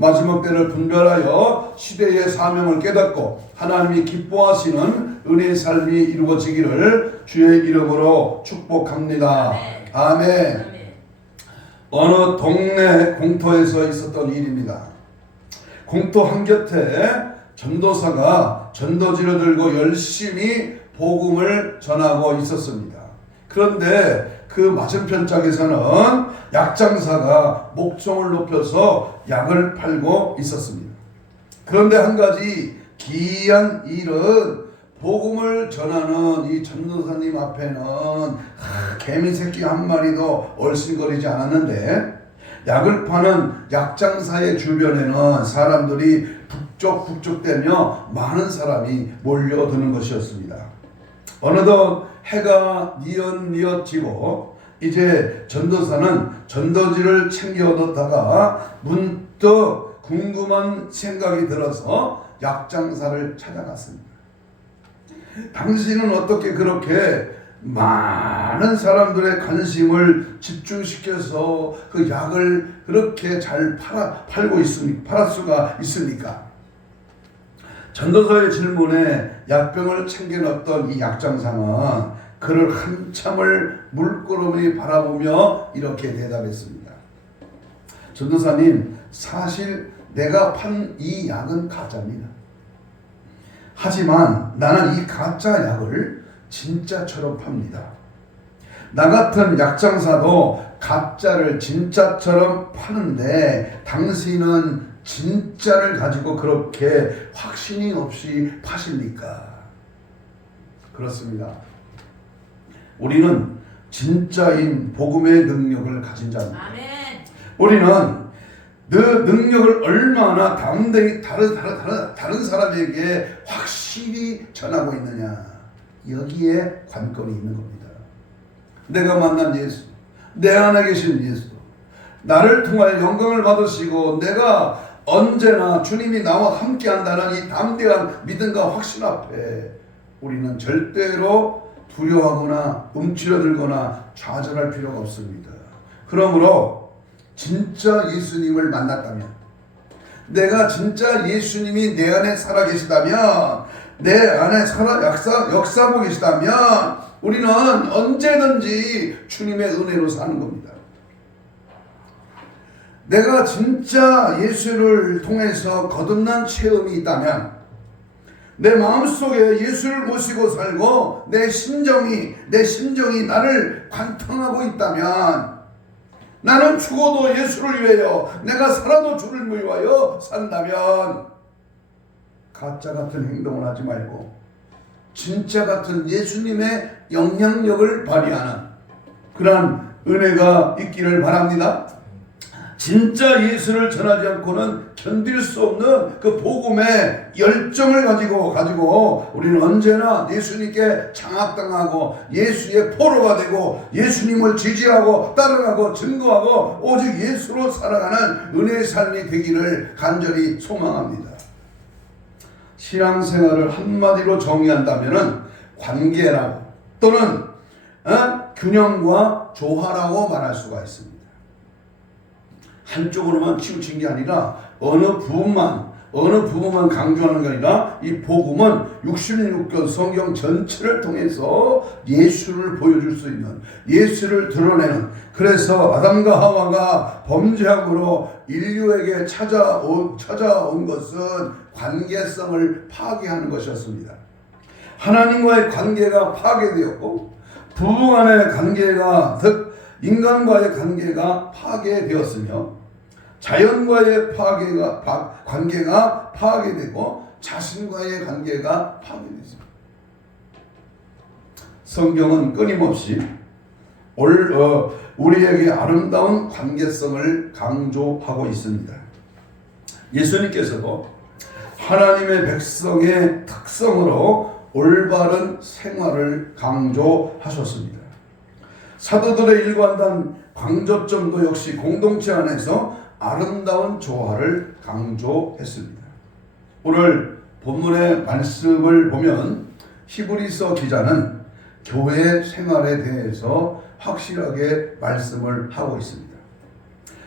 마지막 때를 분별하여 시대의 사명을 깨닫고 하나님이 기뻐하시는 은혜의 삶이 이루어지기를 주의 이름으로 축복합니다. 아멘. 어느 동네 공터에서 있었던 일입니다. 공터 한곁에 전도사가 전도지를 들고 열심히 복음을 전하고 있었습니다. 그런데 그 맞은편 짝에서는 약장사가 목청을 높여서 약을 팔고 있었습니다. 그런데 한 가지 기이한 일은 복음을 전하는 이 전도사님 앞에는 개미 새끼 한 마리도 얼씬거리지 않았는데 약을 파는 약장사의 주변에는 사람들이 북적북적대며 많은 사람이 몰려드는 것이었습니다. 어느덧 해가 뉘엿뉘엿 지고 이제 전도사는 전도지를 챙겨 넣다가 문득 궁금한 생각이 들어서 약장사를 찾아갔습니다. 당신은 어떻게 그렇게 많은 사람들의 관심을 집중시켜서 그 약을 그렇게 잘 팔 수가 있습니까? 전도사의 질문에 약병을 챙겨 넣었던 이 약장사는 그를 한참을 물끄러미 바라보며 이렇게 대답했습니다. 전도사님, 사실 내가 판 이 약은 가짜입니다. 하지만 나는 이 가짜 약을 진짜처럼 팝니다. 나 같은 약장사도 가짜를 진짜처럼 파는데 당신은 진짜를 가지고 그렇게 확신이 없이 파십니까? 그렇습니다. 우리는 진짜인 복음의 능력을 가진 자입니다. 아멘. 우리는 그 능력을 얼마나 담대히 다른 사람에게 확실히 전하고 있느냐, 여기에 관건이 있는 겁니다. 내가 만난 예수, 내 안에 계신 예수, 나를 통하여 영광을 받으시고 내가 언제나 주님이 나와 함께한다는 이 담대한 믿음과 확신 앞에 우리는 절대로 두려워하거나 움츠러들거나 좌절할 필요가 없습니다. 그러므로 진짜 예수님을 만났다면, 내가 진짜 예수님이 내 안에 살아계시다면, 내 안에 역사하고 계시다면 우리는 언제든지 주님의 은혜로 사는 겁니다. 내가 진짜 예수를 통해서 거듭난 체험이 있다면, 내 마음속에 예수를 모시고 살고 내 심정이 나를 관통하고 있다면, 나는 죽어도 예수를 위하여, 내가 살아도 주를 위하여 산다면 가짜 같은 행동을 하지 말고 진짜 같은 예수님의 영향력을 발휘하는 그러한 은혜가 있기를 바랍니다. 진짜 예수를 전하지 않고는 견딜 수 없는 그 복음의 열정을 가지고 우리는 언제나 예수님께 장악당하고 예수의 포로가 되고 예수님을 지지하고 따라가고 증거하고 오직 예수로 살아가는 은혜의 삶이 되기를 간절히 소망합니다. 신앙생활을 한마디로 정의한다면 관계라고 또는 균형과 조화라고 말할 수가 있습니다. 한쪽으로만 치우친 게 아니라 어느 부분만 강조하는 게 아니라 이 복음은 66권 성경 전체를 통해서 예수를 보여줄 수 있는, 예수를 드러내는, 그래서 아담과 하와가 범죄함으로 인류에게 찾아온 것은 관계성을 파괴하는 것이었습니다. 하나님과의 관계가 파괴되었고 부부 간의 관계가, 즉 인간과의 관계가 파괴되었으며 자연과의 관계가 파괴되고 자신과의 관계가 파괴됐습니다. 성경은 끊임없이 우리에게 아름다운 관계성을 강조하고 있습니다. 예수님께서도 하나님의 백성의 특성으로 올바른 생활을 강조하셨습니다. 사도들의 일관된 강조점도 역시 공동체 안에서 아름다운 조화를 강조했습니다. 오늘 본문의 말씀을 보면 히브리서 기자는 교회 생활에 대해서 확실하게 말씀을 하고 있습니다.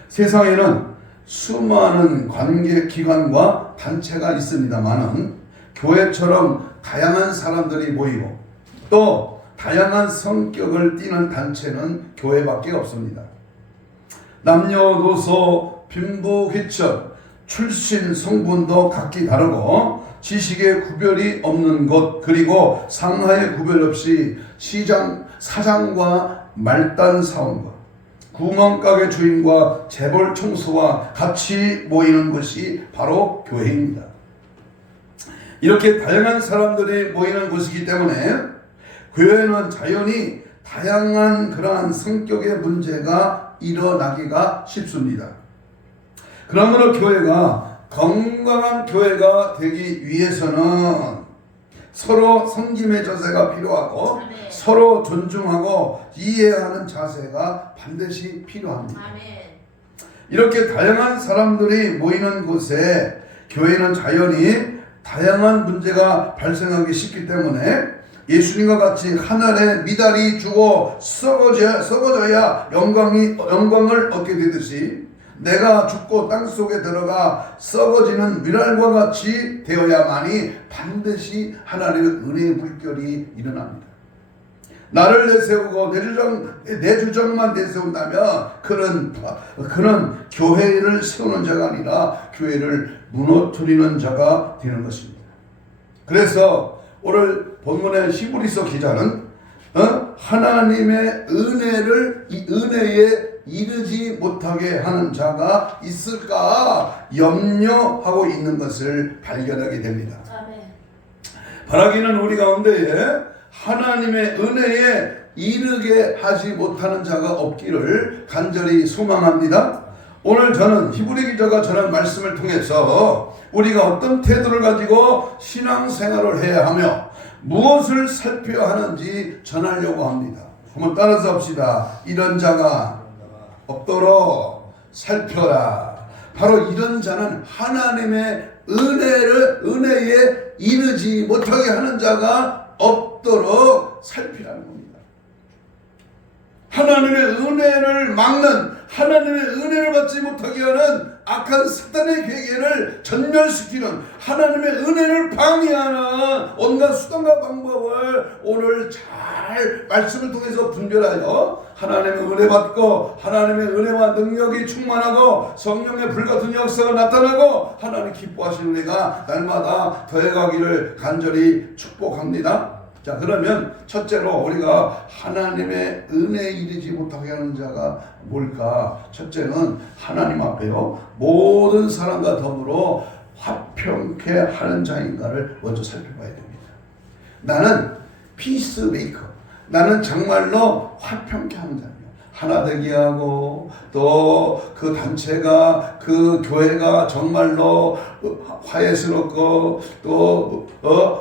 세상에는 수많은 관계 기관과 단체가 있습니다만은 교회처럼 다양한 사람들이 모이고 또 다양한 성격을 띠는 단체는 교회밖에 없습니다. 남녀노소 빈부귀천 출신 성분도 각기 다르고 지식의 구별이 없는 곳 그리고 상하의 구별 없이 사장과 말단 사원과 구멍가게 주인과 재벌 총수와 같이 모이는 것이 바로 교회입니다. 이렇게 다양한 사람들이 모이는 곳이기 때문에 교회는 자연히 다양한 그러한 성격의 문제가 일어나기가 쉽습니다. 그러므로 교회가 건강한 교회가 되기 위해서는 서로 섬김의 자세가 필요하고 서로 존중하고 이해하는 자세가 반드시 필요합니다. 이렇게 다양한 사람들이 모이는 곳에 교회는 자연히 다양한 문제가 발생하기 쉽기 때문에 예수님과 같이 하늘에 미달이 주고 썩어져야 영광을 얻게 되듯이 내가 죽고 땅속에 들어가 썩어지는 미랄과 같이 되어야만이 반드시 하나님의 은혜의 물결이 일어납니다. 나를 내세우고 내 주장만 내세운다면 그는 교회를 세우는 자가 아니라 교회를 무너뜨리는 자가 되는 것입니다. 그래서 오늘 본문의 히브리서 기자는 하나님의 은혜에 이르지 못하게 하는 자가 있을까 염려하고 있는 것을 발견하게 됩니다. 바라기는 우리 가운데에 하나님의 은혜에 이르게 하지 못하는 자가 없기를 간절히 소망합니다. 오늘 저는 히브리 기자가 전한 말씀을 통해서 우리가 어떤 태도를 가지고 신앙생활을 해야 하며 무엇을 살펴야 하는지 전하려고 합니다. 한번 따라서 합시다. 이런 자가 없도록 살펴라. 바로 이런 자는 하나님의 은혜에 이르지 못하게 하는 자가 없도록 살피라는 겁니다. 하나님의 은혜를 막는, 하나님의 은혜를 받지 못하게 하는 악한 사탄의 계계를 전멸시키는, 하나님의 은혜를 방해하는 온갖 수단과 방법을 오늘 잘 말씀을 통해서 분별하여 하나님의 은혜 받고 하나님의 은혜와 능력이 충만하고 성령의 불같은 역사가 나타나고 하나님 기뻐하시는 은혜가 날마다 더해가기를 간절히 축복합니다. 자, 그러면 첫째로 우리가 하나님의 은혜에 이르지 못하게 하는 자가 뭘까? 첫째는 하나님 앞에요 모든 사람과 더불어 화평케 하는 자인가를 먼저 살펴봐야 됩니다. 나는 피스메이커, 나는 정말로 화평케 하는 자입니다. 하나 되게 하고 또 그 단체가 그 교회가 정말로 화해스럽고 또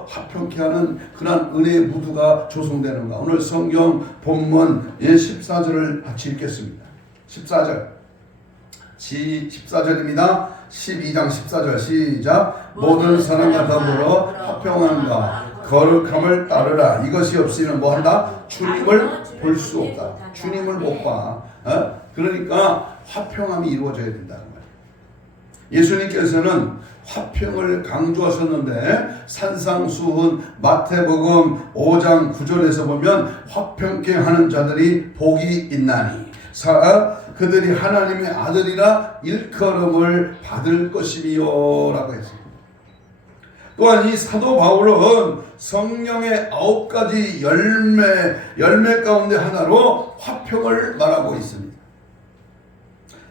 화평케 하는 그런 은혜의 무드가 조성되는가. 오늘 성경 본문 14절을 같이 읽겠습니다. 14절입니다. 12장 14절 시작. 모든 사람과 더불어 화평함과 거룩함을 따르라. 이것이 없이는 뭐한다? 주님을 볼 수 없다. 주님을 못 봐. 그러니까 화평함이 이루어져야 된다는 거예요. 예수님께서는 화평을 강조하셨는데 산상수훈 마태복음 5장 9절에서 보면 화평케 하는 자들이 복이 있나니 그들이 하나님의 아들이라 일컬음을 받을 것이며 라고 했습니다. 또한 이 사도 바울은 성령의 9가지 열매 가운데 하나로 화평을 말하고 있습니다.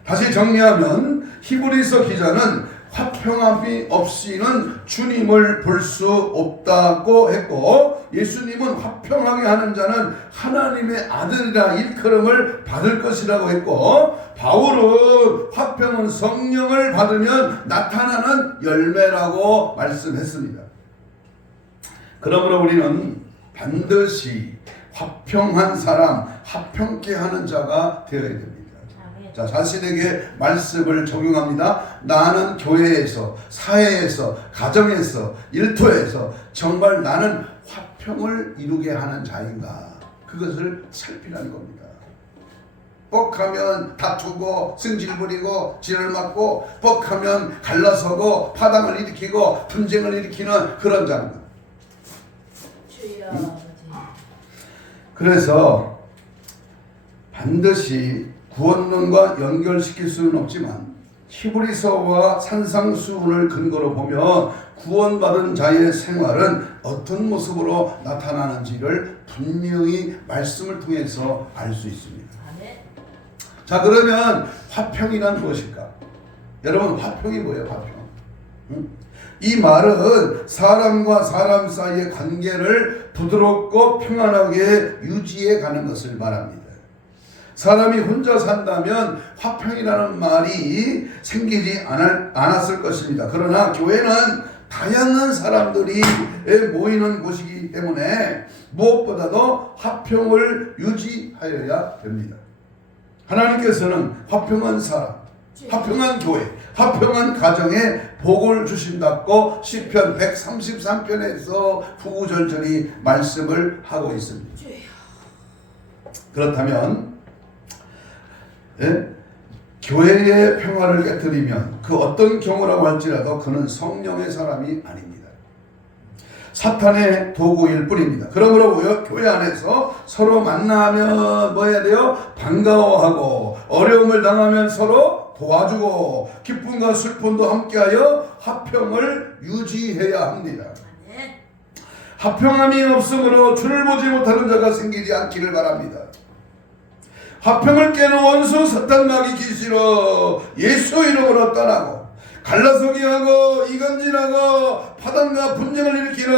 다시 정리하면 히브리서 기자는 화평함이 없이는 주님을 볼 수 없다고 했고 예수님은 화평하게 하는 자는 하나님의 아들이라 일컬음을 받을 것이라고 했고 바울은 화평은 성령을 받으면 나타나는 열매라고 말씀했습니다. 그러므로 우리는 반드시 화평한 사람, 화평케 하는 자가 되어야 됩니다. 자, 자신에게 말씀을 적용합니다. 나는 교회에서, 사회에서, 가정에서, 일터에서 정말 나는 화평을 이루게 하는 자인가? 그것을 살피라는 겁니다. 뻑하면 다투고 승질 부리고 지를 맞고 뻑하면 갈라서고 파당을 일으키고 분쟁을 일으키는 그런 장면. 그래서 반드시 구원론과 연결시킬 수는 없지만 히브리서와 산상수훈을 근거로 보면 구원받은 자의 생활은 어떤 모습으로 나타나는지를 분명히 말씀을 통해서 알 수 있습니다. 자, 그러면 화평이란 무엇일까? 여러분, 화평이 뭐예요? 화평. 이 말은 사람과 사람 사이의 관계를 부드럽고 평안하게 유지해 가는 것을 말합니다. 사람이 혼자 산다면 화평이라는 말이 생기지 않았을 것입니다. 그러나 교회는 다양한 사람들이 모이는 곳이기 때문에 무엇보다도 화평을 유지하여야 됩니다. 하나님께서는 화평한 사람, 화평한 교회, 화평한 가정에 복을 주신다고 시편 133편에서 구구절절히 말씀을 하고 있습니다. 그렇다면 교회의 평화를 깨뜨리면 그 어떤 경우라고 할지라도 그는 성령의 사람이 아닙니다. 사탄의 도구일 뿐입니다. 그러므로 교회 안에서 서로 만나면 뭐 해야 돼요? 반가워하고 어려움을 당하면 서로 도와주고 기쁨과 슬픔도 함께하여 화평을 유지해야 합니다. 화평함이 없으므로 주를 보지 못하는 자가 생기지 않기를 바랍니다. 화평을 깨는 원수 사탄 마귀 귀신으로 예수 이름으로 떠나고 갈라서기 하고 이간질하고 파당과 분쟁을 일으키는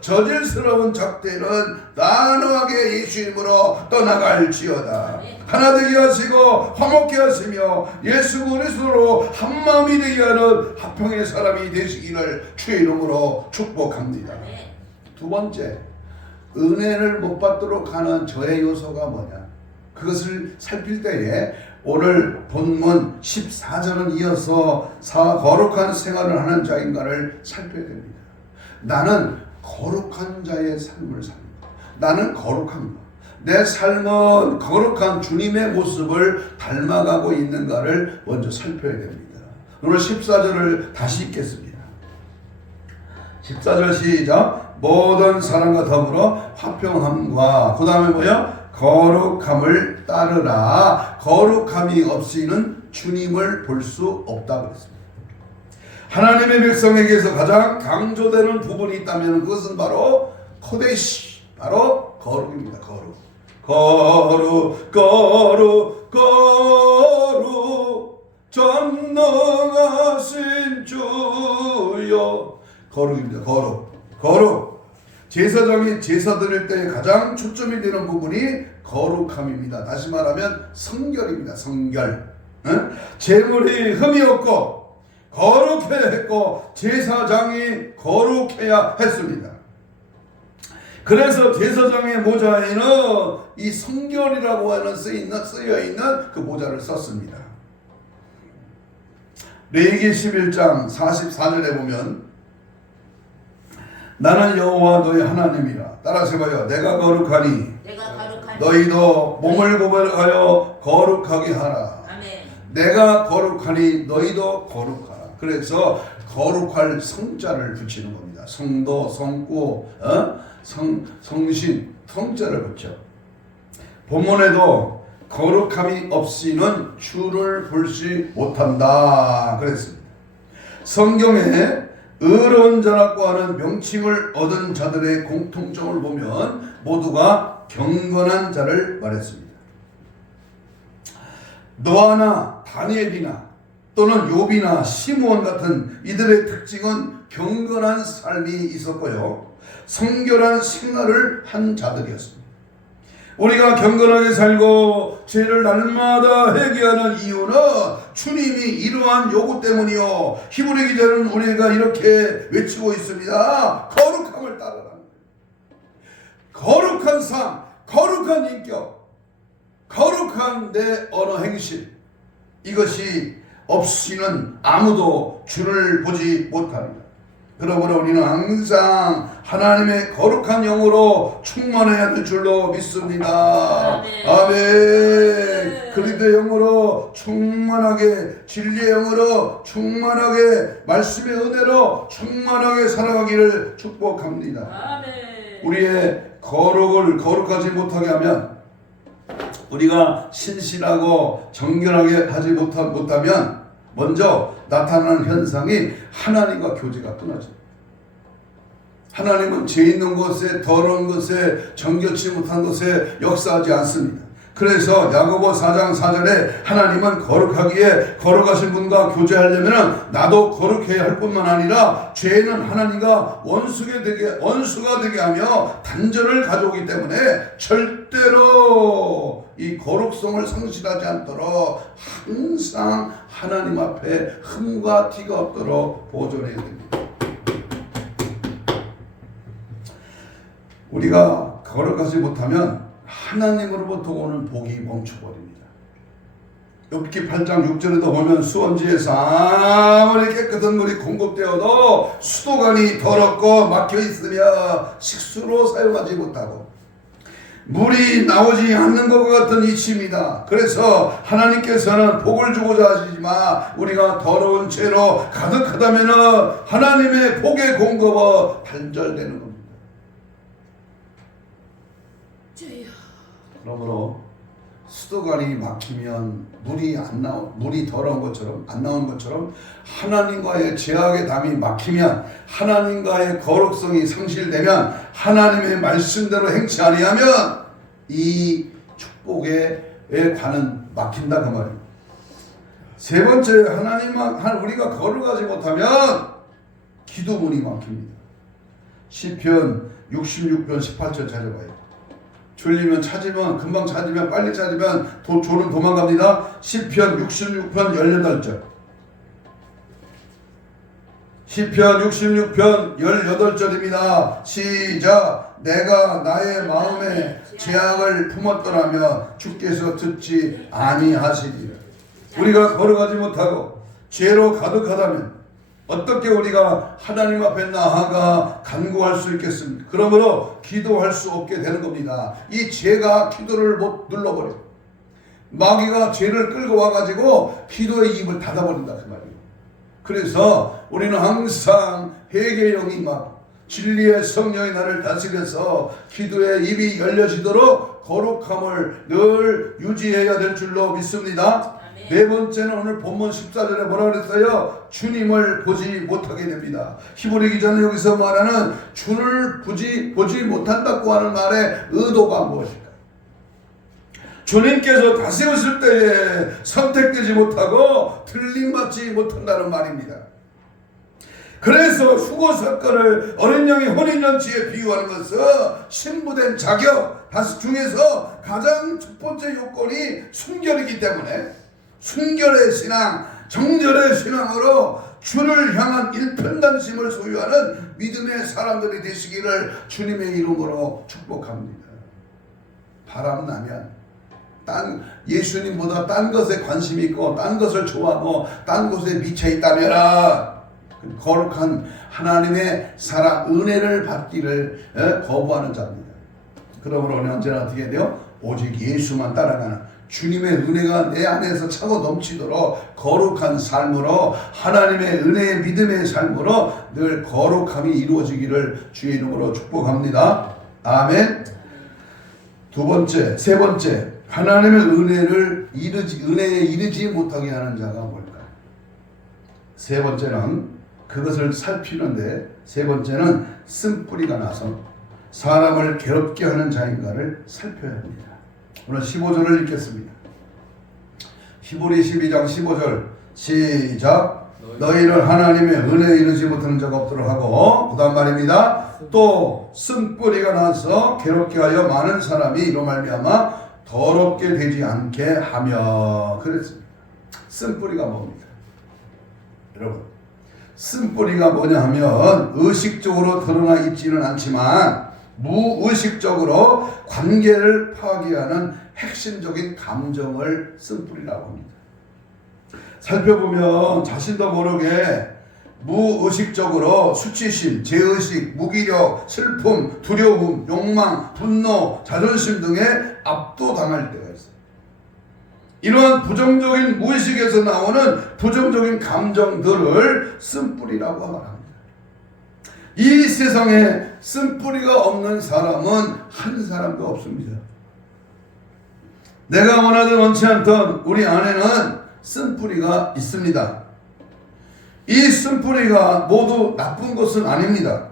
저질스러운 적들은 단호하게 예수 이름으로 떠나갈지어다. 하나 되게 하시고 화목케 하시며 예수 그리스도로 한마음이 되게 하는 화평의 사람이 되시기를 주의 이름으로 축복합니다. 두 번째, 은혜를 못 받도록 하는 저의 요소가 뭐냐? 그것을 살필 때에 오늘 본문 14절은 이어서 거룩한 생활을 하는 자인가를 살펴야 됩니다. 나는 거룩한 자의 삶을 삽니다. 나는 거룩합니다. 내 삶은 거룩한 주님의 모습을 닮아가고 있는가를 먼저 살펴야 됩니다. 오늘 14절을 다시 읽겠습니다. 14절 시작. 모든 사람과 더불어 화평함과 그 다음에 뭐야? 거룩함을 따르라. 거룩함이 없이는 주님을 볼 수 없다 그랬습니다. 하나님의 백성에게서 가장 강조되는 부분이 있다면 그것은 바로 코데시, 바로 거룩입니다. 거룩 전능하신 주여. 거룩입니다. 거룩. 제사장이 제사 드릴 때 가장 초점이 되는 부분이 거룩함입니다. 다시 말하면 성결입니다. 성결. 제물이 흠이 없고 거룩해야 했고 제사장이 거룩해야 했습니다. 그래서 제사장의 모자에는 이 성결이라고 하는 쓰여 있는 그 모자를 썼습니다. 레위기 11장 44절에 보면 나는 여호와 너의 하나님이라. 따라서 봐요. 내가 거룩하니 너희도 몸을 고백하여 거룩하게 하라. 아멘. 내가 거룩하니 너희도 거룩하라. 그래서 거룩할 성자를 붙이는 겁니다. 성도, 성구, 성신, 성자를 붙여. 본문에도 거룩함이 없이는 주를 볼지 못한다 그랬습니다. 성경에 의로운 자라고 하는 명칭을 얻은 자들의 공통점을 보면 모두가 경건한 자를 말했습니다. 노아나 다니엘이나 또는 욥이나 시므온 같은 이들의 특징은 경건한 삶이 있었고요. 성결한 생활을 한 자들이었습니다. 우리가 경건하게 살고 죄를 날마다 회개하는 이유는 주님이 이러한 요구 때문이요. 히브리 기자는 우리가 이렇게 외치고 있습니다. 거룩함을 따르라. 거룩한 삶, 거룩한 인격, 거룩한 내 언어 행실, 이것이 없이는 아무도 주를 보지 못합니다. 그러므로 우리는 항상 하나님의 거룩한 영으로 충만해야 될 줄로 믿습니다. 아멘. 그리스도의 영으로 충만하게, 진리의 영으로 충만하게, 말씀의 은혜로 충만하게 살아가기를 축복합니다. 아멘. 우리의 거룩을 거룩하지 못하게 하면, 우리가 신실하고 정결하게 하지 못하면 먼저 나타나는 현상이 하나님과 교제가 끊어집니다. 하나님은 죄 있는 곳에, 더러운 곳에, 정결치 못한 곳에 역사하지 않습니다. 그래서 야고보 4장 4절에 하나님은 거룩하기에 거룩하신 분과 교제하려면 나도 거룩해야 할 뿐만 아니라 죄는 하나님과 원수가 되게 하며 단절을 가져오기 때문에 절대로 이 거룩성을 상실하지 않도록 항상 하나님 앞에 흠과 티가 없도록 보존해야 됩니다. 우리가 거룩하지 못하면 하나님으로부터 오는 복이 멈춰버립니다. 욥기 8장 6절에도 보면 수원지에서 아무리 깨끗한 물이 공급되어도 수도관이 더럽고 막혀있으며 식수로 사용하지 못하고 물이 나오지 않는 것과 같은 이치입니다. 그래서 하나님께서는 복을 주고자 하시지만 우리가 더러운 죄로 가득하다면 하나님의 복의 공급은 단절되는 겁니다. 그러므로 수도관이 막히면 물이 더러운 것처럼 안 나오는 것처럼 하나님과의 제약의 담이 막히면, 하나님과의 거룩성이 상실되면, 하나님의 말씀대로 행치 아니하면 이 축복의 관은 막힌다 그 말이에요. 세 번째, 우리가 거룩하지 못하면 기도문이 막힙니다. 시편 66편 18절 찾아봐요. 졸리면 찾으면, 금방 찾으면, 빨리 찾으면 졸음 도망갑니다. 시편 66편 18절. 시편 66편 18절입니다. 시작. 내가 나의 마음에 재앙을 품었더라면 주께서 듣지 아니하시리라. 우리가 거룩하지 못하고 죄로 가득하다면 어떻게 우리가 하나님 앞에 나아가 간구할 수 있겠습니까? 그러므로 기도할 수 없게 되는 겁니다. 이 죄가 기도를 못 눌러버려요. 마귀가 죄를 끌고 와가지고 기도의 입을 닫아버린다 그 말이에요. 그래서 우리는 항상 회개의 영이 막 진리의 성령이 나를 다스려서 기도의 입이 열려지도록 거룩함을 늘 유지해야 될 줄로 믿습니다. 네 번째는 오늘 본문 14절에 뭐라 그랬어요? 주님을 보지 못하게 됩니다. 히브리 기자는 여기서 말하는 주를 보지 못한다고 하는 말의 의도가 무엇일까요? 주님께서 다스렸을 때에 선택되지 못하고 틀림받지 못한다는 말입니다. 그래서 휴거 사건을 어린 양의 혼인잔치에 비유하는 것은 신부된 자격 중에서 가장 첫 번째 요건이 순결이기 때문에 순결의 신앙, 정결의 신앙으로 주를 향한 일편단심을 소유하는 믿음의 사람들이 되시기를 주님의 이름으로 축복합니다. 바람나면 예수님보다 딴 것에 관심이 있고 딴 것을 좋아하고 딴 것에 미쳐 있다면 거룩한 하나님의 사랑, 은혜를 받기를 거부하는 자입니다. 그러므로 언제나 어떻게 돼요? 오직 예수만 따라가는 주님의 은혜가 내 안에서 차고 넘치도록 거룩한 삶으로, 하나님의 은혜의 믿음의 삶으로 늘 거룩함이 이루어지기를 주의 이름으로 축복합니다. 아멘. 세 번째, 하나님의 은혜에 이르지 못하게 하는 자가 뭘까요? 세 번째는 그것을 살피는데, 세 번째는 쓴뿌리가 나서 사람을 괴롭게 하는 자인가를 살펴야 합니다. 오늘 15절을 읽겠습니다. 히브리 12장 15절 시작. 너희는 하나님의 은혜에 이르지 못하는 자가 없도록 하고, 그 다음 말입니다. 또 쓴뿌리가 나서 괴롭게 하여 많은 사람이 이로 말미암아 더럽게 되지 않게 하며 그랬습니다. 쓴뿌리가 뭡니까? 여러분, 쓴뿌리가 뭐냐 하면 의식적으로 드러나 있지는 않지만 무의식적으로 관계를 파괴하는 핵심적인 감정을 쓴뿌리라고 합니다. 살펴보면 자신도 모르게 무의식적으로 수치심, 죄의식, 무기력, 슬픔, 두려움, 욕망, 분노, 자존심 등에 압도당할 때가 있어요. 이러한 부정적인 무의식에서 나오는 부정적인 감정들을 쓴뿌리라고 말합니다. 이 세상에 쓴뿌리가 없는 사람은 한 사람도 없습니다. 내가 원하든 원치 않던 우리 안에는 쓴뿌리가 있습니다. 이 쓴뿌리가 모두 나쁜 것은 아닙니다.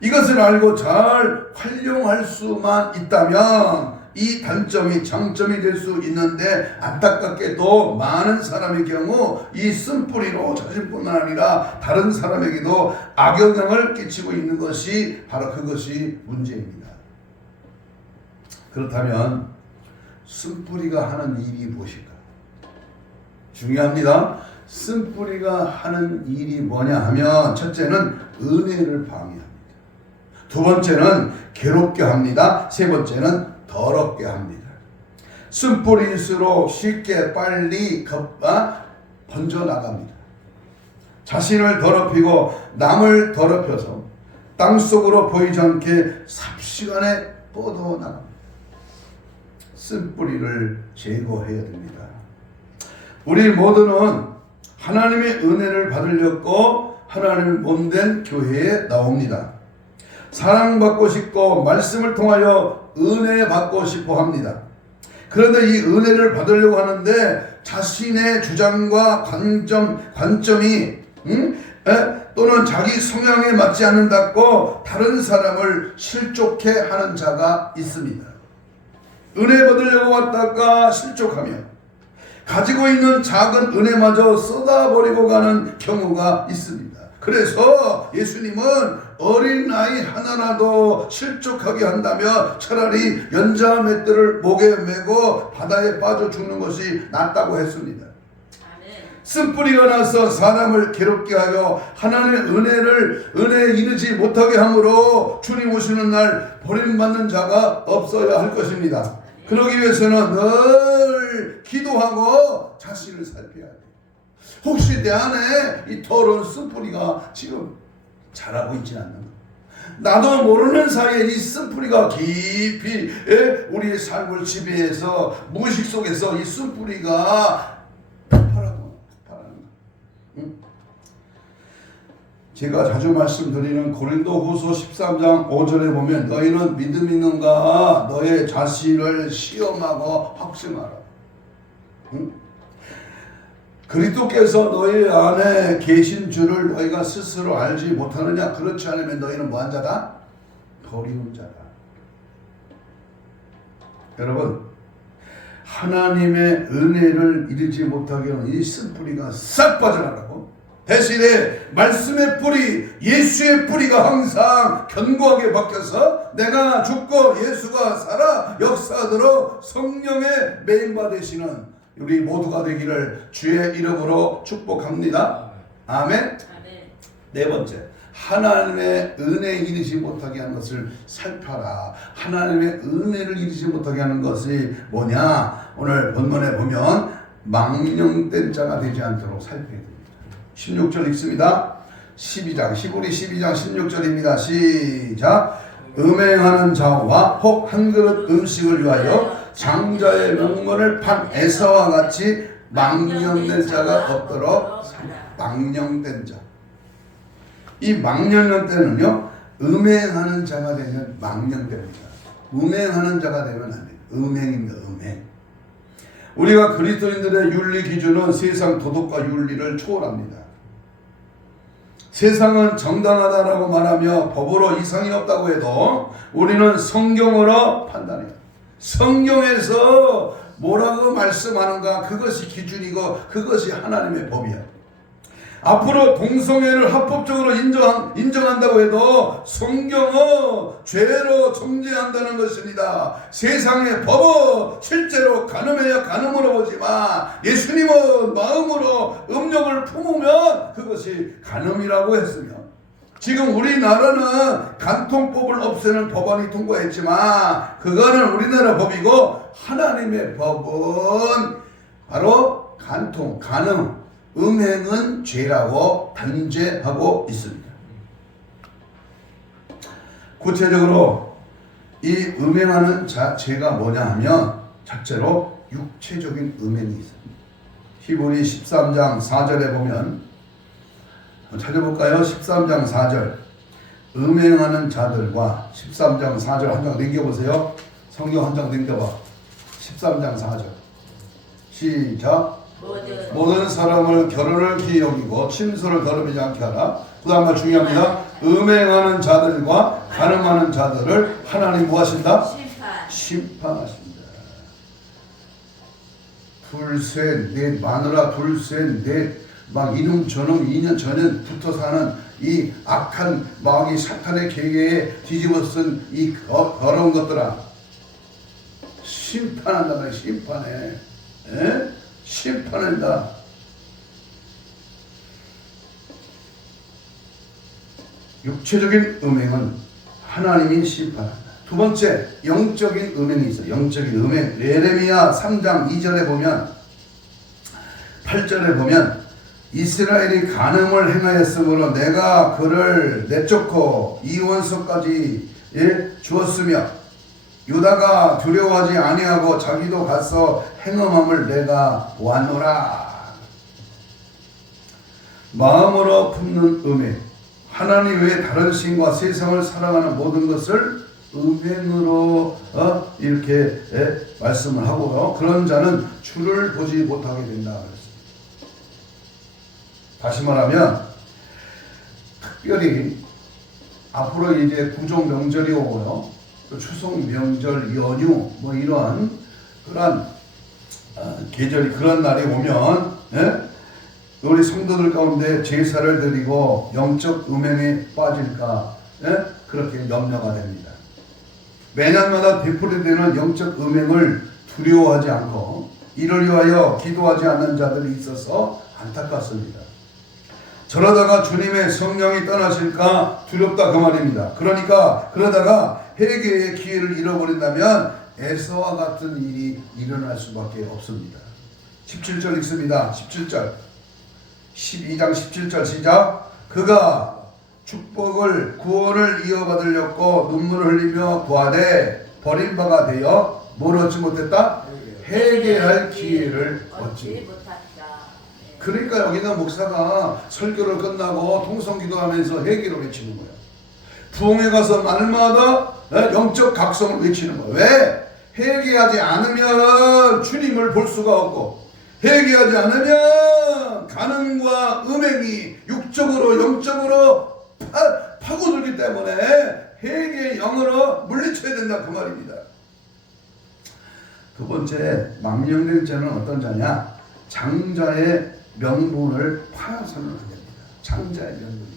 이것을 알고 잘 활용할 수만 있다면 이 단점이 장점이 될 수 있는데, 안타깝게도 많은 사람의 경우 이 쓴뿌리로 자신뿐만 아니라 다른 사람에게도 악영향을 끼치고 있는 것이 바로 그것이 문제입니다. 그렇다면 쓴뿌리가 하는 일이 무엇일까? 중요합니다. 쓴뿌리가 하는 일이 뭐냐 하면, 첫째는 은혜를 방해합니다. 두 번째는 괴롭게 합니다. 세 번째는 더럽게 합니다. 쓴뿌리일수록 쉽게 빨리 번져나갑니다. 자신을 더럽히고 남을 더럽혀서 땅속으로 보이지 않게 삽시간에 뻗어나갑니다. 쓴뿌리를 제거해야 됩니다. 우리 모두는 하나님의 은혜를 받으려고 하나님의 몸된 교회에 나옵니다. 사랑받고 싶고 말씀을 통하여 은혜 받고 싶어 합니다. 그런데 이 은혜를 받으려고 하는데 자신의 주장과 관점이 또는 자기 성향에 맞지 않는다고 다른 사람을 실족해 하는 자가 있습니다. 은혜 받으려고 왔다가 실족하며 가지고 있는 작은 은혜마저 쏟아버리고 가는 경우가 있습니다. 그래서 예수님은 어린 아이 하나라도 실족하게 한다면 차라리 연자 맷들을 목에 메고 바다에 빠져 죽는 것이 낫다고 했습니다. 쓴뿌리가 나서 사람을 괴롭게 하여 하나님의 은혜에 이르지 못하게 함으로 주님 오시는 날 버림받는 자가 없어야 할 것입니다. 그러기 위해서는 늘 기도하고 자신을 살펴야 돼요. 혹시 내 안에 이 더러운 쓴뿌리가 지금 자라고 있지 않는가? 나도 모르는 사이에 이 쓴뿌리가 깊이 우리의 삶을 지배해서 무의식 속에서 이 쓴뿌리가 폭발하는 응? 제가 자주 말씀드리는 고린도후서 13장 5절에 보면, 너희는 믿음 있는가 너의 자신을 시험하고 확증하라. 응? 그리스도께서 너희 안에 계신 줄을 너희가 스스로 알지 못하느냐? 그렇지 않으면 너희는 뭐한 자다? 버리운 자다. 여러분, 하나님의 은혜를 이루지 못하게 하는 이 쓴뿌리가 싹 빠져나가고, 대신에 말씀의 뿌리, 예수의 뿌리가 항상 견고하게 박혀서 내가 죽고 예수가 살아 역사하도록 성령의 메인바 되시는 우리 모두가 되기를 주의 이름으로 축복합니다. 아멘. 네 번째, 하나님의 은혜에 이르지 못하게 하는 것을 살펴라. 하나님의 은혜를 이루지 못하게 하는 것이 뭐냐? 오늘 본문에 보면 망령된 자가 되지 않도록 살펴야 됩니다. 16절 읽습니다. 12장 16절입니다. 시작. 음행하는 자와 혹 한 그릇 음식을 위하여 장자의 명분을 판 에사와 같이 망령된 자가 없도록. 망령된 자. 이 망령된 때는요, 음행하는 자가 되면 망령됩니다. 음행하는 자가 되면 안 돼요. 음행입니다. 음행. 우리가 그리스도인들의 윤리 기준은 세상 도덕과 윤리를 초월합니다. 세상은 정당하다라고 말하며 법으로 이상이 없다고 해도 우리는 성경으로 판단해요. 성경에서 뭐라고 말씀하는가, 그것이 기준이고 그것이 하나님의 법이야. 앞으로 동성애를 합법적으로 인정한다고 해도 성경은 죄로 정죄한다는 것입니다. 세상의 법은 실제로 간음해야 간음으로 보지만 예수님은 마음으로 음욕을 품으면 그것이 간음이라고 했으며, 지금 우리나라는 간통법을 없애는 법안이 통과했지만 그거는 우리나라 법이고 하나님의 법은 바로 간통, 간음, 음행은 죄라고 단죄하고 있습니다. 구체적으로 이 음행하는 죄가 뭐냐 하면 첫째로 육체적인 음행이 있습니다. 히브리 13장 4절에 보면 찾아볼까요? 13장 4절 음행하는 자들과 13장 4절 한 장 넘겨보세요. 성경 한 장 넘겨봐. 13장 4절 시작. 모든 사람을 결혼을 기이 여기고 침소를 더럽히지 않게 하라. 그 다음 말 중요합니다. 음행하는 자들과 간음하는 자들을 하나님 뭐 하신다? 심판하신다. 둘, 셋, 넷, 마누라 둘, 셋, 넷, 막 이놈 저놈 2년 전년 붙어 사는 이 악한 마귀 사탄의 계계에 뒤집어 쓴 이 더러운 것들아, 심판한다 말이야. 심판해. 에? 심판한다. 육체적인 음행은 하나님이 심판한다. 두 번째, 영적인 음행이 있어요. 영적인 음행. 예레미야 3장 2절에 보면 8절에 보면 이스라엘이 간음을 행하였으므로 내가 그를 내쫓고 이원소까지 주었으며 유다가 두려워하지 아니하고 자기도 가서 행음함을 내가 보았노라. 마음으로 품는 음행, 하나님 외에 다른 신과 세상을 사랑하는 모든 것을 음행으로 이렇게 말씀을 하고요. 그런 자는 주를 보지 못하게 된다 그랬습니다. 다시 말하면 특별히 앞으로 이제 구종 명절이 오고요. 또 추석 명절 연휴 뭐 이러한 그런 계절이 그런 날이 오면 우리 성도들 가운데 제사를 드리고 영적 음행에 빠질까 그렇게 염려가 됩니다. 매년마다 되풀이되는 영적 음행을 두려워하지 않고 이를 위하여 기도하지 않는 자들이 있어서 안타깝습니다. 저러다가 주님의 성령이 떠나실까 두렵다 그 말입니다. 그러니까 그러다가 회개의 기회를 잃어버린다면 에서와 같은 일이 일어날 수밖에 없습니다. 17절 읽습니다. 17절 12장 17절 시작. 그가 축복을 구원을 이어받으려고 눈물을 흘리며 구하되 버린 바가 되어 뭘 얻지 못했다? 회개할 기회를 얻지 못했다. 그러니까 여기는 목사가 설교를 끝나고 통성기도하면서 회개를 외치는 거예요. 부흥회 가서 날마다 영적 각성을 외치는 거예요. 왜? 회개하지 않으면 주님을 볼 수가 없고 회개하지 않으면 간음과 음행이 육적으로 영적으로 파고들기 때문에 회개의 영으로 물리쳐야 된다 그 말입니다. 두 번째, 망령된 자는 어떤 자냐? 장자의 명분을 파산을 하게 됩니다. 장자의 명분입니다.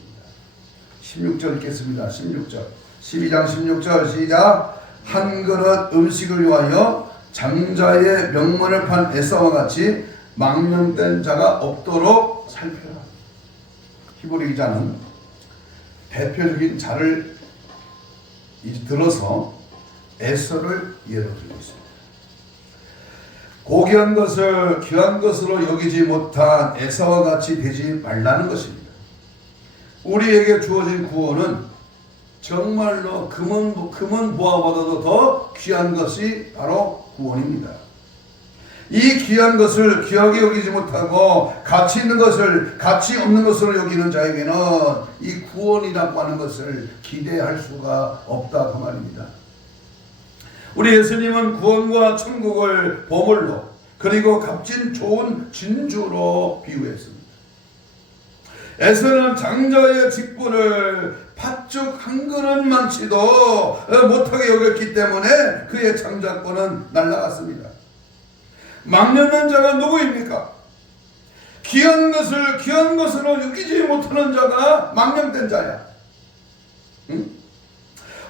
16절 읽겠습니다. 16절 12장 16절 시작. 한 그릇 음식을 위하여 장자의 명분을 판 에사와 같이 망령된 자가 없도록 살펴라. 히브리 기자는 대표적인 자를 들어서 에서를 예로 들고 있습니다. 고귀한 것을 귀한 것으로 여기지 못한 에사와 같이 되지 말라는 것입니다. 우리에게 주어진 구원은 정말로 금은 보화보다도 더 귀한 것이 바로 구원입니다. 이 귀한 것을 귀하게 여기지 못하고 가치 있는 것을 가치 없는 것으로 여기는 자에게는 이 구원이라고 하는 것을 기대할 수가 없다 그 말입니다. 우리 예수님은 구원과 천국을 보물로 그리고 값진 좋은 진주로 비유했습니다. 에서는 장자의 직분을 팥죽 한 그릇만치도 못하게 여겼기 때문에 그의 장자권은 날아갔습니다. 망령된 자가 누구입니까? 귀한 것을 귀한 것으로 여기지 못하는 자가 망령된 자야. 응?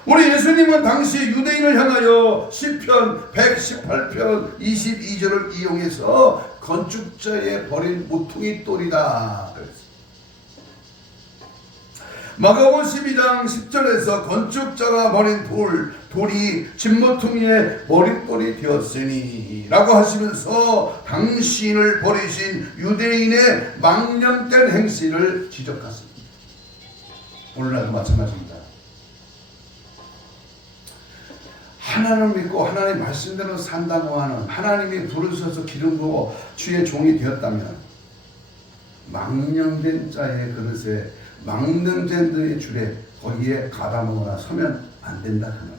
우리 예수님은 당시 유대인을 향하여 시편 118편 22절을 이용해서 건축자의 버린 모퉁이 돌이다 그랬습니다. 마가복음 12장 10절에서 건축자가 버린 돌이 진모퉁이의 머릿돌이 되었으니 라고 하시면서 당신을 버리신 유대인의 망령된 행실을 지적하십니다. 오늘날도 마찬가지입니다. 하나님을 믿고 하나님 말씀대로 산다고 하는, 하나님이 부르셔서 기름 부어 주의 종이 되었다면 망령된 자의 그릇에, 망령된 자의 줄에 거기에 가다먹거나 서면 안 된다 그 말이죠.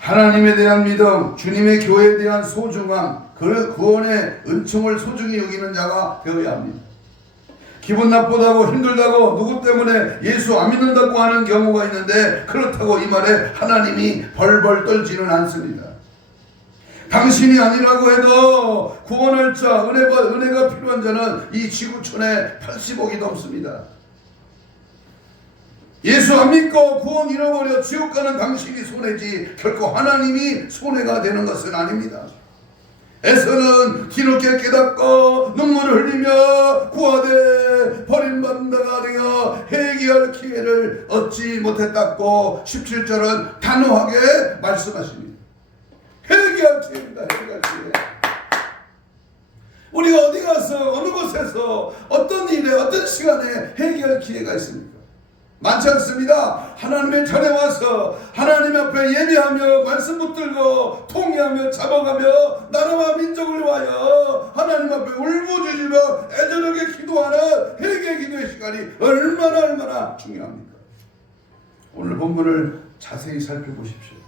하나님에 대한 믿음, 주님의 교회에 대한 소중함, 그 구원의 은총을 소중히 여기는 자가 되어야 합니다. 기분 나쁘다고 힘들다고 누구 때문에 예수 안 믿는다고 하는 경우가 있는데, 그렇다고 이 말에 하나님이 벌벌 떨지는 않습니다. 당신이 아니라고 해도 구원할 자, 은혜가 필요한 자는 이 지구촌에 80억이 넘습니다. 예수 안 믿고 구원 잃어버려 지옥 가는 당신이 손해지 결코 하나님이 손해가 되는 것은 아닙니다. 에서는 뒤늦게 깨닫고 눈물을 흘리며 구하되 버림받는다가 되어 회개할 기회를 얻지 못했다고 17절은 단호하게 말씀하십니다. 회개할 기회입니다. 회개할 기회. 우리가 어디 가서 어느 곳에서 어떤 일에 어떤 시간에 회개할 기회가 있습니까? 많지 않습니다. 하나님의 전에 와서 하나님 앞에 예배하며 말씀 붙들고 통회하며 잡아가며 나라와 민족을 위하여 하나님 앞에 울부짖으며 애절하게 기도하는 회개 기도의 시간이 얼마나 중요합니까? 오늘 본문을 자세히 살펴보십시오.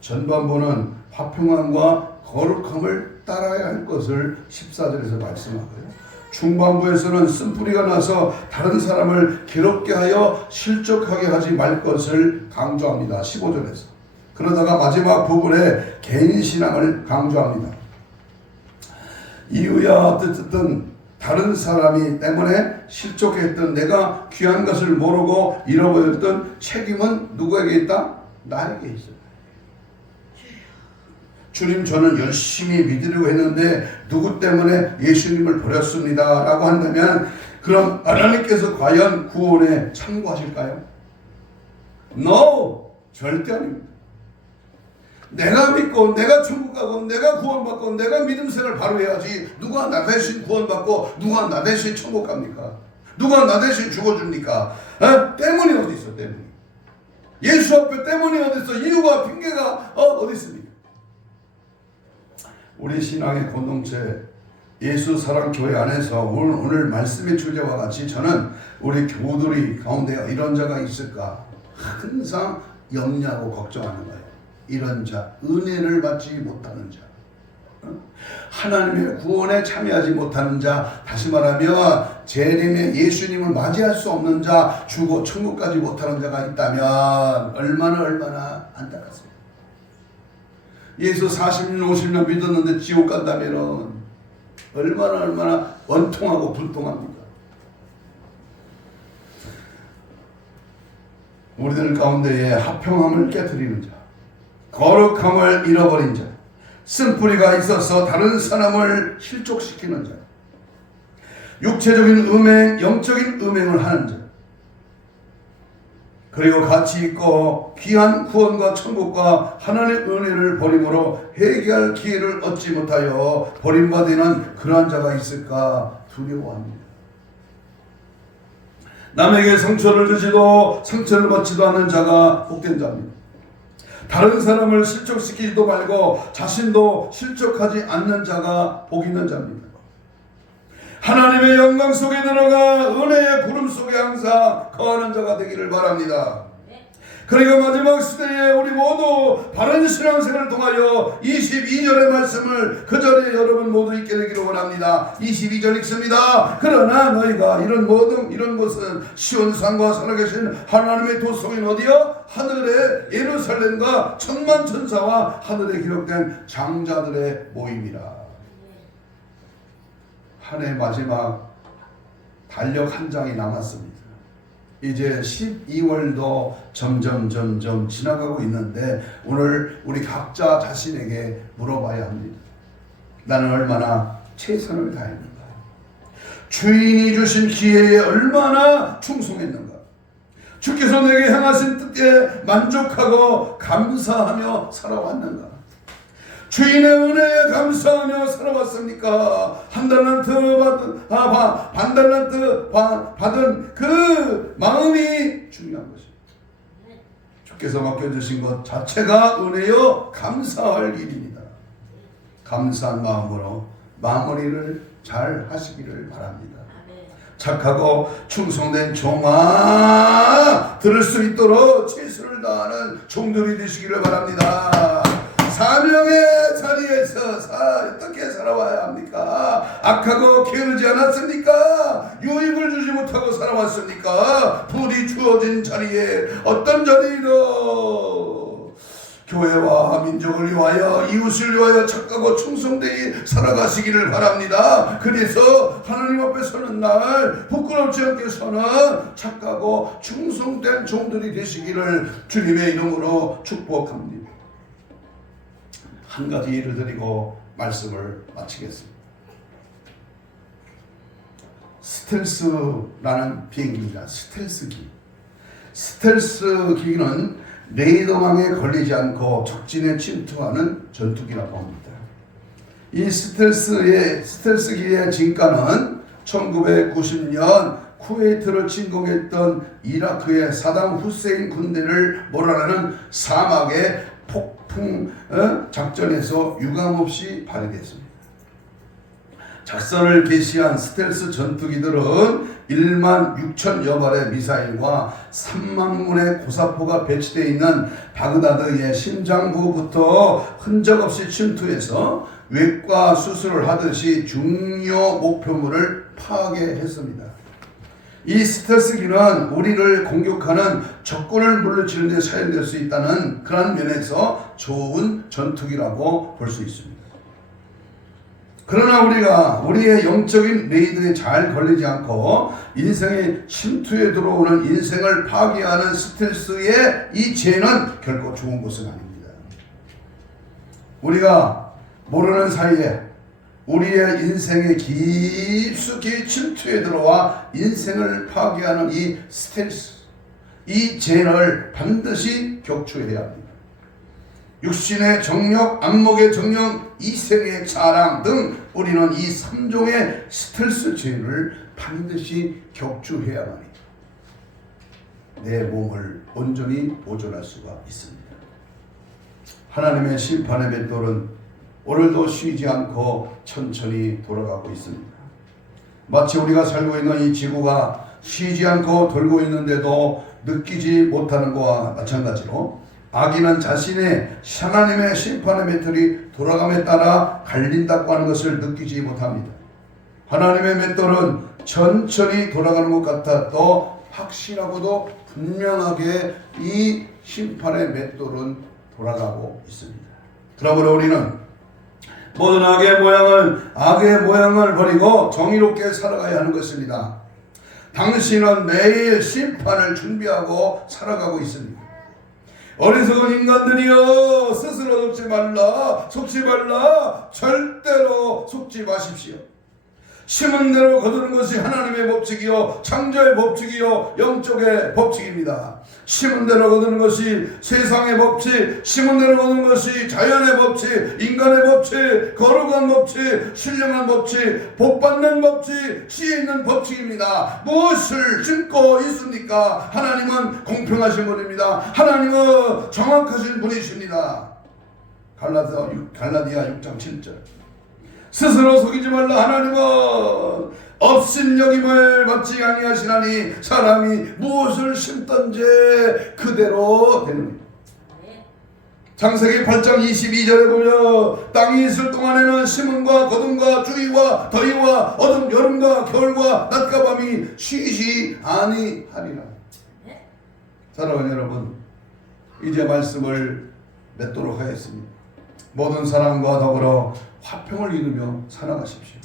전반부는 화평함과 거룩함을 따라야 할 것을 14절에서 말씀하고요. 중반부에서는 쓴뿌리가 나서 다른 사람을 괴롭게 하여 실족하게 하지 말 것을 강조합니다. 15절에서. 그러다가 마지막 부분에 개인신앙을 강조합니다. 이유야 뜻든 다른 사람이 때문에 실족했던, 내가 귀한 것을 모르고 잃어버렸던 책임은 누구에게 있다? 나에게 있어요. 주님, 저는 열심히 믿으려고 했는데 누구 때문에 예수님을 버렸습니다 라고 한다면, 그럼 하나님께서 과연 구원에 참고하실까요? No! 절대 아닙니다. 내가 믿고 내가 천국 가고 내가 구원받고 내가 믿음 생활 바로 해야지, 누가 나 대신 구원받고 누가 나 대신 천국 갑니까? 누가 나 대신 죽어줍니까? 때문이 어디 있어? 때문이. 예수 앞에 때문이 어디 있어? 이유가, 핑계가 어디 있습니까? 우리 신앙의 공동체 예수 사랑 교회 안에서 오늘 말씀의 주제와 같이 저는 우리 교우들이 가운데 이런 자가 있을까 항상 염려하고 걱정하는 거예요. 이런 자, 은혜를 받지 못하는 자, 하나님의 구원에 참여하지 못하는 자, 다시 말하면 재림의 예수님을 맞이할 수 없는 자, 죽어 천국까지 못하는 자가 있다면 얼마나 안타깝습니다. 예수 40년 50년 믿었는데 지옥 간다면 얼마나 원통하고 불통합니까? 우리들 가운데에 화평함을 깨뜨리는 자, 거룩함을 잃어버린 자, 쓴뿌리가 있어서 다른 사람을 실족시키는 자, 육체적인 음행, 영적인 음행을 하는 자, 그리고 가치 있고 귀한 구원과 천국과 하나님의 은혜를 버림으로 회개할 기회를 얻지 못하여 버림받는 그러한 자가 있을까 두려워합니다. 남에게 상처를 주지도 상처를 받지도 않는 자가 복된 자입니다. 다른 사람을 실족시키지도 말고 자신도 실족하지 않는 자가 복 있는 자입니다. 하나님의 영광 속에 들어가 은혜의 구름 속에 항상 거하는 자가 되기를 바랍니다. 그리고 마지막 시대에 우리 모두 바른 신앙생활을 통하여 22절의 말씀을 그 전에 여러분 모두 읽게 되기를 원합니다. 22절 읽습니다. 그러나 너희가 이런 것은 시온산과 살아계신 하나님의 도성인 어디요? 하늘의 예루살렘과 천만 천사와 하늘에 기록된 장자들의 모임이라. 한 해 마지막 달력 한 장이 남았습니다. 이제 12월도 점점 지나가고 있는데 오늘 우리 각자 자신에게 물어봐야 합니다. 나는 얼마나 최선을 다했는가? 주인이 주신 기회에 얼마나 충성했는가? 주께서 내게 행하신 뜻에 만족하고 감사하며 살아왔는가? 주인의 은혜에 감사하며 살아왔습니까? 한 달란트 반 달란트 받은 그 마음이 중요한 것입니다. 주께서 맡겨주신 것 자체가 은혜요 감사할 일입니다. 감사한 마음으로 마무리를 잘 하시기를 바랍니다. 착하고 충성된 종아 들을 수 있도록 최선을 다하는 종들이 되시기를 바랍니다. 사명의 자리에서 어떻게 살아와야 합니까? 악하고 게으르지 않았습니까? 유익을 주지 못하고 살아왔습니까? 부디 주어진 자리에 어떤 자리로 교회와 민족을 위하여 이웃을 위하여 착하고 충성되이 살아가시기를 바랍니다. 그래서 하나님 앞에 서는 날 부끄럽지 않게 서는 착하고 충성된 종들이 되시기를 주님의 이름으로 축복합니다. 한 가지 예를 드리고 말씀을 마치겠습니다. 스텔스라는 비행기입니다. 스텔스기. 스텔스기는 레이더망에 걸리지 않고 적진에 침투하는 전투기라고 합니다. 이 스텔스기의 진가는 1990년 쿠웨이트를 침공했던 이라크의 사담 후세인 군대를 몰아내는 사막의 폭풍 작전에서 유감없이 발휘됐습니다. 작전을 개시한 스텔스 전투기들은 1만 6천여 발의 미사일과 3만 문의 고사포가 배치되어 있는 바그다드의 심장부부터 흔적 없이 침투해서 외과 수술을 하듯이 중요 목표물을 파괴했습니다. 이 스텔스기는 우리를 공격하는 적군을 물리치는 데 사용될 수 있다는 그런 면에서 좋은 전투기라고 볼 수 있습니다. 그러나 우리가 우리의 영적인 레이더에 잘 걸리지 않고 인생의 침투에 들어오는 인생을 파괴하는 스텔스의 이 죄는 결코 좋은 것은 아닙니다. 우리가 모르는 사이에 우리의 인생에 깊숙이 침투에 들어와 인생을 파괴하는 이 스텔스, 이 죄를 반드시 격추해야 합니다. 육신의 정력, 안목의 정력, 이생의 자랑 등 우리는 이 3종의 스텔스 죄를 반드시 격추해야 합니다. 내 몸을 온전히 보존할 수가 있습니다. 하나님의 심판의 맷돌은 오늘도 쉬지 않고 천천히 돌아가고 있습니다. 마치 우리가 살고 있는 이 지구가 쉬지 않고 돌고 있는데도 느끼지 못하는 것과 마찬가지로 악인은 자신의 하나님의 심판의 맷돌이 돌아감에 따라 갈린다고 하는 것을 느끼지 못합니다. 하나님의 맷돌은 천천히 돌아가는 것 같아도 확실하고도 분명하게 이 심판의 맷돌은 돌아가고 있습니다. 그러므로 우리는 모든 악의 모양을 버리고 정의롭게 살아가야 하는 것입니다. 당신은 매일 심판을 준비하고 살아가고 있습니다. 어리석은 인간들이여, 스스로 속지 말라. 절대로 속지 마십시오. 심은 대로 거두는 것이 하나님의 법칙이요, 창조의 법칙이요, 영적의 법칙입니다. 심은 대로 거두는 것이 세상의 법칙, 심은 대로 거두는 것이 자연의 법칙, 인간의 법칙, 거룩한 법칙, 신령한 법칙, 복받는 법칙, 지혜 있는 법칙입니다. 무엇을 심고 있습니까? 하나님은 공평하신 분입니다. 하나님은 정확하신 분이십니다. 갈라디아 6장 7절. 스스로 속이지 말라. 하나님은 업신여김을 받지 아니하시나니 사람이 무엇을 심던지 그대로 되느니라. 창세기 8장 22절에 보면 땅이 있을 동안에는 심음과 거둠과 주위와 더위와 어둠, 여름과 겨울과 낮과 밤이 쉬지 아니하리라. 사랑하는 여러분, 이제 말씀을 맺도록 하겠습니다. 모든 사람과 더불어 화평을 이루며 살아가십시오.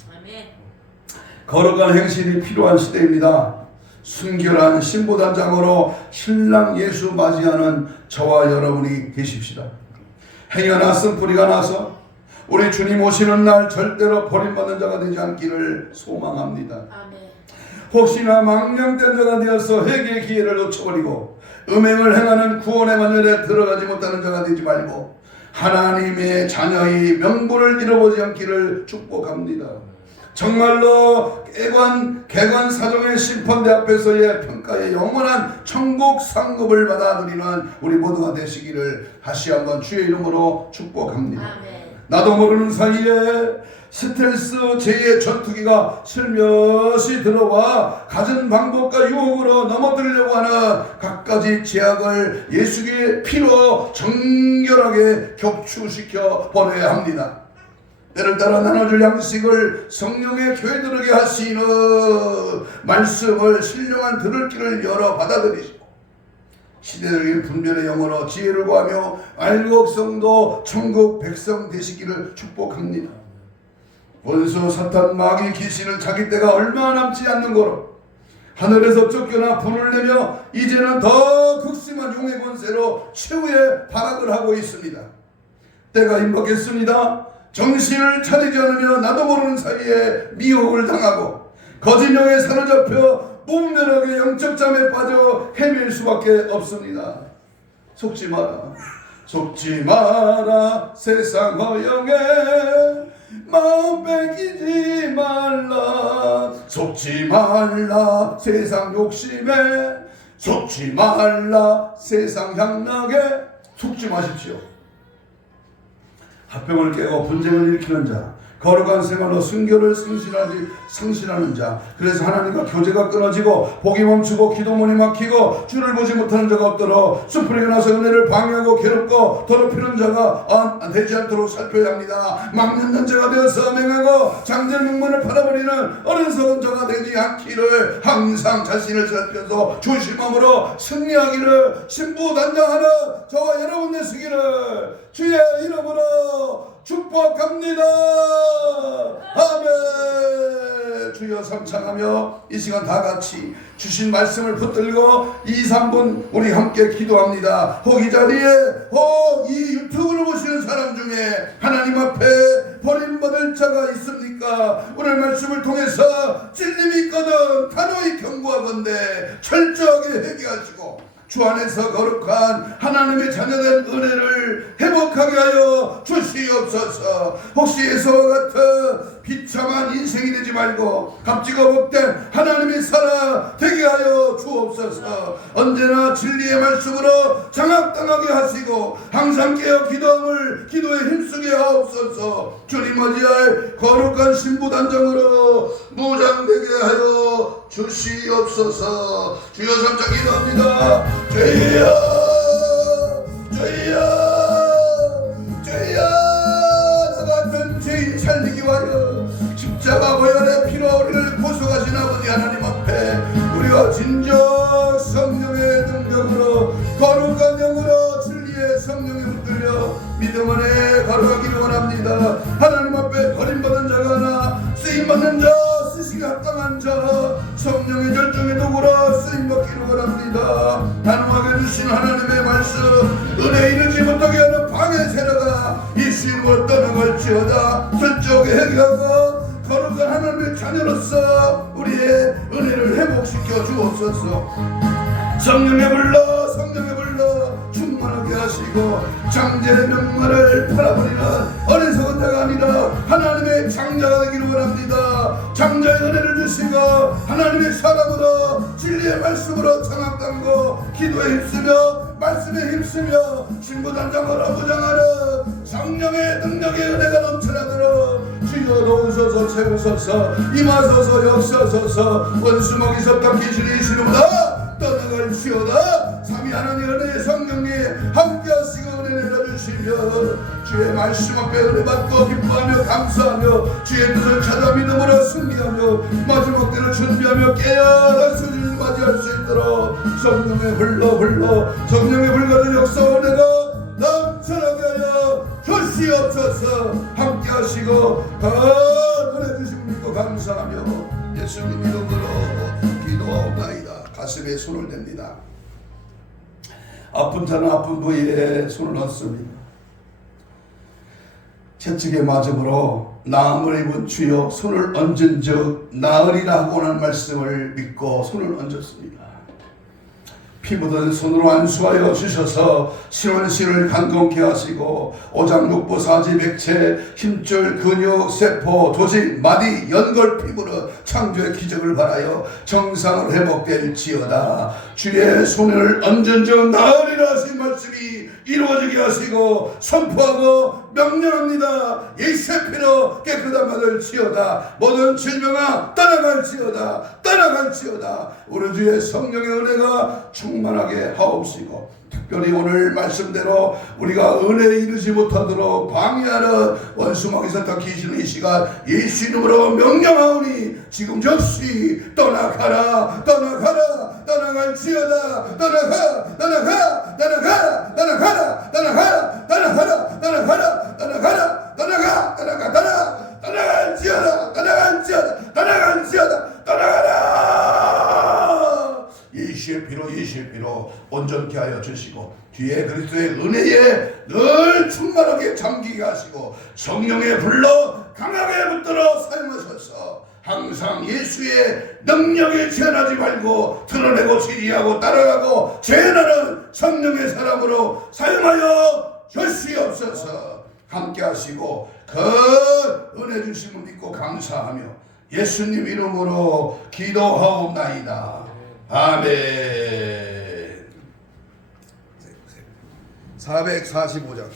거룩한 행실이 필요한 시대입니다. 순결한 신부단장으로 신랑 예수 맞이하는 저와 여러분이 되십시다. 행여나 쓴뿌리가 나서 우리 주님 오시는 날 절대로 버림받는 자가 되지 않기를 소망합니다. 혹시나 망령된 자가 되어서 회개의 기회를 놓쳐버리고 음행을 행하는 구원의 만연에 들어가지 못하는 자가 되지 말고 하나님의 자녀의 명분을 잃어보지 않기를 축복합니다. 정말로 개관 사정의 심판대 앞에서의 평가에 영원한 천국 상급을 받아 누리는 우리 모두가 되시기를 다시 한번 주의 이름으로 축복합니다. 아멘. 나도 모르는 사이에 스텔스 제2의 전투기가 슬며시 들어와 갖은 방법과 유혹으로 넘어뜨리려고 하는 갖가지 제약을 예수의 피로 정결하게 격추시켜 버려야 합니다. 때를 따라 나눠줄 양식을 성령의 교회 들에게 하시는 말씀을 신령한 들을 길을 열어 받아들이시고 시대적인 분별의 영으로 지혜를 구하며 알곡성도 천국 백성 되시기를 축복합니다. 원수 사탄 마귀 귀신은 자기 때가 얼마 남지 않는 거로 하늘에서 쫓겨나 분을 내며 이제는 더 극심한 용의 권세로 최후의 발악을 하고 있습니다. 때가 임박했습니다. 정신을 차리지 않으며 나도 모르는 사이에 미혹을 당하고 거짓령에 사로잡혀 무분별하게 영적 잠에 빠져 헤맬 수밖에 없습니다. 속지 마라, 속지 마라, 세상 허영에 마음 뺏기지 말라. 속지 말라, 세상 욕심에 속지 말라, 세상 향락에 속지 마십시오. 합병을 깨고 분쟁을 일으키는 자, 거룩한 생활로 순교를 상실하는 자, 그래서 하나님과 교제가 끊어지고 복이 멈추고 기도문이 막히고 주를 보지 못하는 자가 없도록 수풀에게 나서 은혜를 방해하고 괴롭고 더럽히는 자가 되지 않도록 살펴야 합니다. 막는 자가 되어서 맹하고 장절 명문을 팔아버리는 어리석은 자가 되지 않기를 항상 자신을 살펴서 조심함으로 승리하기를 신부단장하는 저와 여러분 되시기를 주의 이름으로 축복합니다. 아멘. 주여 삼창하며 이 시간 다 같이 주신 말씀을 붙들고 2, 3분 우리 함께 기도합니다. 혹 이 자리에 혹 이 유튜브를 보시는 사람 중에 하나님 앞에 버림받을 자가 있습니까? 오늘 말씀을 통해서 찔림이 있거든 단호히 경고하건대 철저하게 회개하시고 주 안에서 거룩한 하나님의 자녀된 은혜를 회복하게 하여 주시옵소서. 혹시 예수와 같은 비참한 인생이 되지 말고 값지고 복된 하나님의 사랑 되게 하여 주옵소서. 언제나 진리의 말씀으로 장악당하게 하시고 항상 깨어 기도에 힘쓰게 하옵소서. 주님 어지할 거룩한 신부단장으로 무장되게 하여 주시옵소서. 주여 삼창 기도합니다. 주여 주여 주여 나 같은 죄인 살리기 위하여 십자가 보혈의 피로 우리를 구속하신 아버지 하나님 앞에 우리가 진정 성령의 능력으로 거룩한 영으로 진리의 성령에 붙들려 믿음 안에 걸어가기를 원합니다. 하나님 앞에 버림받은 자가 하나 쓰임받는 자 쓰시기 합당한 자 성령의 결정의 도구로 쓰임받기를 원합니다. 단호하게 주신 하나님의 말씀 은혜 이르지 못하게 하는 방해 세력아 이 시인을 떠나갈지어다. 철저하게 회개하고 거룩한 하나님의 자녀로서 우리의 은혜를 회복시켜 주옵소서. 성령의 불러 충만하게 하시고 장제의 명말을 팔아버리는 어리석은 자가 아니라 하나님의 장자가 되기를 원합니다. 장자의 은혜를 주시고 하나님의 사랑으로 진리의 말씀으로 장악당고 기도에 힘쓰며 말씀에 힘쓰며 신부단장으로 무장하는 성령의 능력의 은혜가 넘쳐나도록 주여 도우소서 채우소서 임하소서 역사소서 원수 먹이섭다 귀신이 이시로보다 떠나갈지어다. 삼위 하나님 은혜의 성령님 함께하시고 은혜 내려주시며 주의 말씀 앞에 은혜 받고 기뻐하며 감사하며 주의 뜻을 찾아 믿음으로 승리하며 마지막 때를 준비하며 깨어난 수준을 맞이할 수 있도록 성령의 불러 성령의 불가는 역사 은혜가 넘쳐나게 하여 주시옵소서. 함께하시고 은혜 주시고 믿고 감사하며 예수님 이름으로 기도하옵나이다. 가슴에 손을 댑니다. 아픈 자는 아픈 부위에 손을 얹습니다. 채찍의 맞음으로 나음을 입은 주여 손을 얹은즉 나으리라 하고 하는 말씀을 믿고 손을 얹었습니다. 피 묻은 손으로 안수하여 주셔서 시원시를 강건케 하시고 오장육부 사지 백체 힘줄 근육 세포 조직 마디 연골 피부로 창조의 기적을 바라여 정상으로 회복될지어다. 주의 손을 얹은 즉 나으리라 하신 말씀이 이루어지게 하시고 선포하고 명령합니다. 예수의 피로 깨끗함 받을지어다. 모든 질병아 떠나갈지어다. 떠나갈지어다. 우리 주의 성령의 은혜가 충만하게 하옵시고 특별히 오늘 말씀대로 우리가 은혜에 이르지 못하도록 방해하는 원수마귀에서 귀신의 이 시간 예수 이름으로 명령하오니 지금 역시 떠나가라 떠나가라 떠나갈지어다. 떠나가 떠나가 떠나가 떠나가라 떠나가라 떠나가라 떠나가라 떠나가라 떠나가 떠나가 떠나 떠나갈지어다 떠나갈지어다 떠나갈지어다 떠나가라. 예수의 피로 온전케 하여 주시고 뒤에 그리스도의 은혜에 늘 충만하게 잠기게 하시고 성령의 불로 강하게 붙들어 사용하셔서 항상 예수의 능력에 제한하지 말고 드러내고 지리하고 따라가고 죄나는 성령의 사람으로 사용하여 주시옵소서. 함께 하시고 그 은혜 주심을 믿고 감사하며 예수님 이름으로 기도하옵나이다. 아멘. 445장